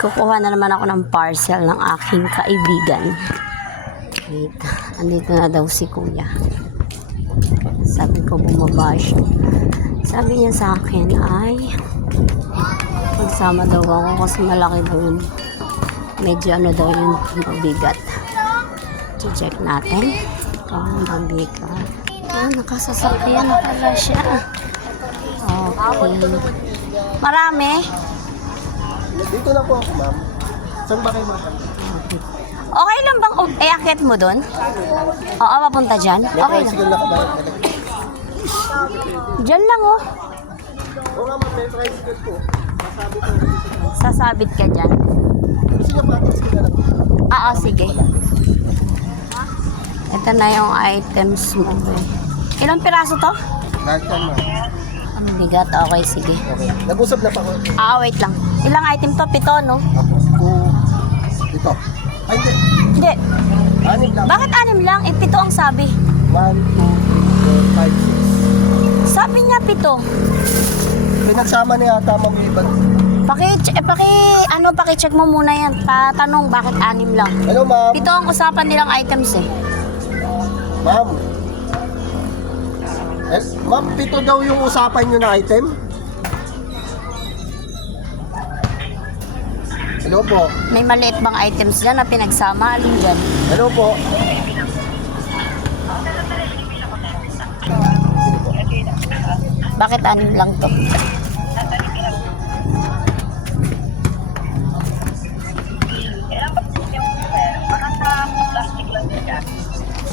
Kukuha na naman ako ng parcel ng aking kaibigan. Wait, andito na daw si kuya. Sabi ko bumaba siya. Sabi niya sa akin ay magsama daw ako kasi malaki daw yun. Medyo ano daw yun, mabigat. I-check natin. Mabigat. Nakasasakyan na pala siya. Okay. Marami? Dito lang po ako, ma'am. Saan ba kayo mapunta? Okay lang bang iakit mo doon? Oo, papunta dyan? Okay lang. Sige lang kabayan ka lang. Dyan lang oh. Oo nga, ma'am. May tricycle po. Masabi ko. Sasabit ka dyan. Sige, patas ka na lang. Oo, sige. Ito na yung items mo. Ilang piraso to? Lahat yan, ma'am. Ang bigat. Okay, sige. Okay. Nag-usap na pa ako. Wait lang. Ilang item to? 7, no? Ito. Ay, hindi. Hindi. 6 lang. Bakit 6 lang? 7 ang sabi. 1, 2, 4, 5, 6. Sabi niya 7. Pinagsama niya yata, ma'am, yung iba. Paki-check mo muna yan. Patanong bakit 6 lang. Hello, ma'am. 7 ang usapan nilang items eh. Ma'am. Ma'am, 7 daw yung usapan nyo na item? Hello po. May maliit bang items dyan na pinagsama? Alin dyan? Hello po. Bakit 6 lang to?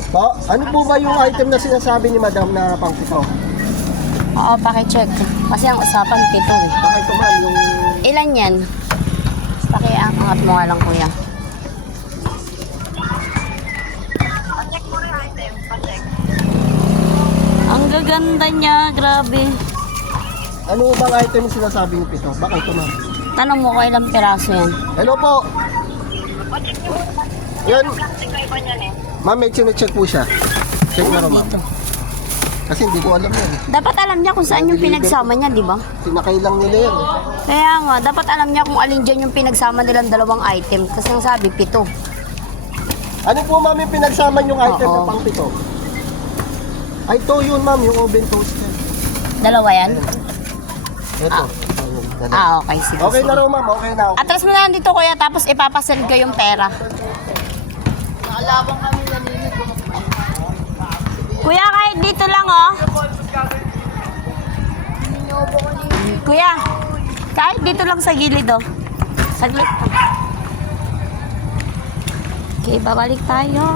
Po, ano po ba yung item na sinasabi ni madam na pang 7? Oo, paki-check. Kasi ang usapan 7 eh. Bakit ito, ma'am, yung... Ilan yan? Paki-angat mo nga lang kuya. Ang gaganda niya, grabe. Ano bang item yung sinasabi ni Pito? Bakit ito, ma'am? Tanong mo ko ilang piraso yan. Hello po. Yan. Ma'am, may chinecheck po siya. Check na ro, ma'am. Kasi hindi ko alam yan. Dapat alam niya kung saan yung pinagsama niya, di ba? Sinakay lang nila yan. Kaya nga, dapat alam niya kung alin dyan yung pinagsama nilang 2 item. Kasi ang sabi, 7. Ano po, ma'am, yung pinagsama yung item Oo. na pang 7? Ay, ito yun, ma'am, yung oven toaster. 2 yan? Ito. Okay, sige. Okay sige. na raw, ma'am. Okay na. Atras mo na lang dito kuya, tapos ipapasend ko yung pera. Kuya, kahit dito lang oh. Kuya, kahit dito lang sa gilid oh. Saglit. Okay, babalik tayo.